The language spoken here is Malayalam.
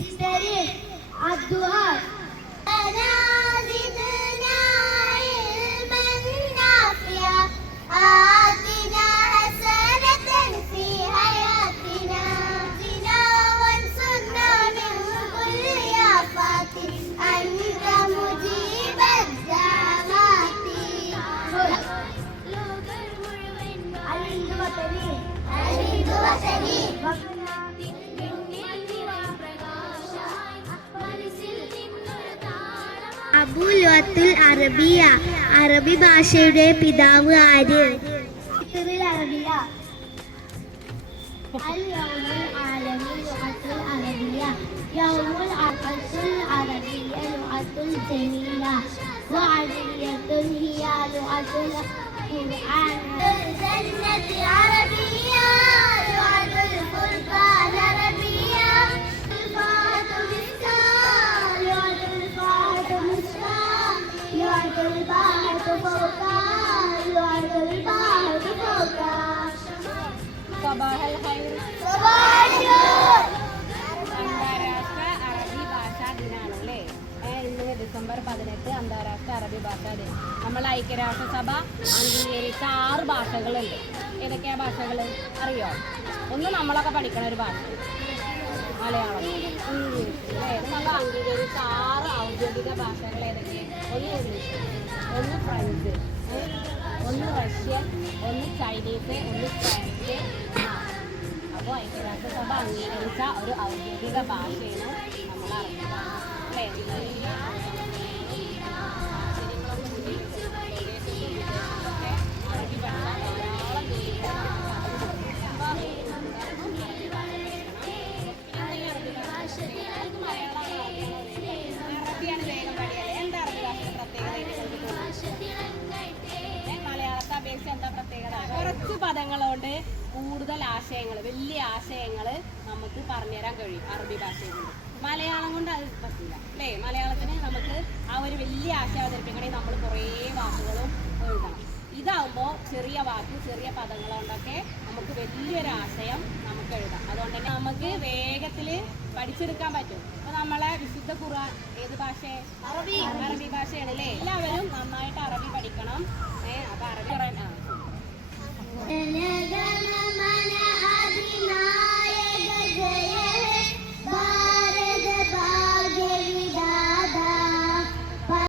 استرح الدعاء أنا زدنا علما نافعا آتنا حسنة في حياتنا زنا وانصرنا من كل آفات أنت مجيب الدعوات الهند وطني അബൂ ലുഅത്തുൽ അറബിയ അറബി ഭാഷയുടെ പിതാവ് ആര്? അന്താരാഷ്ട്ര അറബി ഭാഷാ ദിനാണ് അല്ലേ? ഇന്ന് ഡിസംബർ 18 അന്താരാഷ്ട്ര അറബി ഭാഷാ ദിനം. നമ്മൾ ഐക്യരാഷ്ട്രസഭ അംഗീകരിച്ച 6 ഭാഷകളുണ്ട്. ഏതൊക്കെയാ ഭാഷകൾ അറിയോ? ഒന്ന് നമ്മളൊക്കെ പഠിക്കണ ഒരു ഭാഷ മലയാളം, ഇംഗ്ലീഷ് അല്ലേ? നമ്മൾ അംഗീകരിച്ച 6 ഔദ്യോഗിക ഭാഷകൾ ഏതൊക്കെ? ഒന്ന് ഇംഗ്ലീഷ്, ഒന്ന് ഫ്രഞ്ച്, ഒന്ന് റഷ്യൻ, ഒന്ന് ചൈനീസ്, ഒന്ന് സ്പാനിഷ്. അപ്പോൾ ഐക്യരാഷ്ട്രസഭ അംഗീകരിച്ച ഒരു ഔദ്യോഗിക ഭാഷയാണ് നമ്മൾ അറബി ഭാഷ അല്ലേ? അറബി ഭാഷ അറബിയാണ് വേഗം പഠിയല്ലേ? എന്താ അറബി ഭാഷയുടെ പ്രത്യേകത? മലയാളത്തെ അപേക്ഷിച്ച് എന്താ പ്രത്യേകത? കുറച്ച് പദങ്ങളുകൊണ്ട് കൂടുതൽ ആശയങ്ങൾ, വലിയ ആശയങ്ങൾ നമുക്ക് പറഞ്ഞുതരാൻ കഴിയും അറബി ഭാഷയിൽ കൊണ്ട്. മലയാളം കൊണ്ട് അത് പറ്റില്ല അല്ലേ? മലയാളത്തിന് നമുക്ക് ആ ഒരു വലിയ ആശയം അവതരിപ്പിക്കണമെങ്കിൽ നമ്മൾ കുറേ വാക്കുകളും എഴുതണം. ഇതാവുമ്പോൾ ചെറിയ വാക്ക്, ചെറിയ പദങ്ങൾ കൊണ്ടൊക്കെ നമുക്ക് വലിയൊരു ആശയം നമുക്ക് എഴുതാം. അതുകൊണ്ട് തന്നെ നമുക്ക് വേഗത്തിൽ പഠിച്ചെടുക്കാൻ പറ്റും. അപ്പോൾ നമ്മളെ വിശുദ്ധ ഖുർആൻ ഏത് ഭാഷ? അറബി ഭാഷയാണ് അല്ലേ? എല്ലാവരും നന്നായിട്ട് അറബി പഠിക്കണം.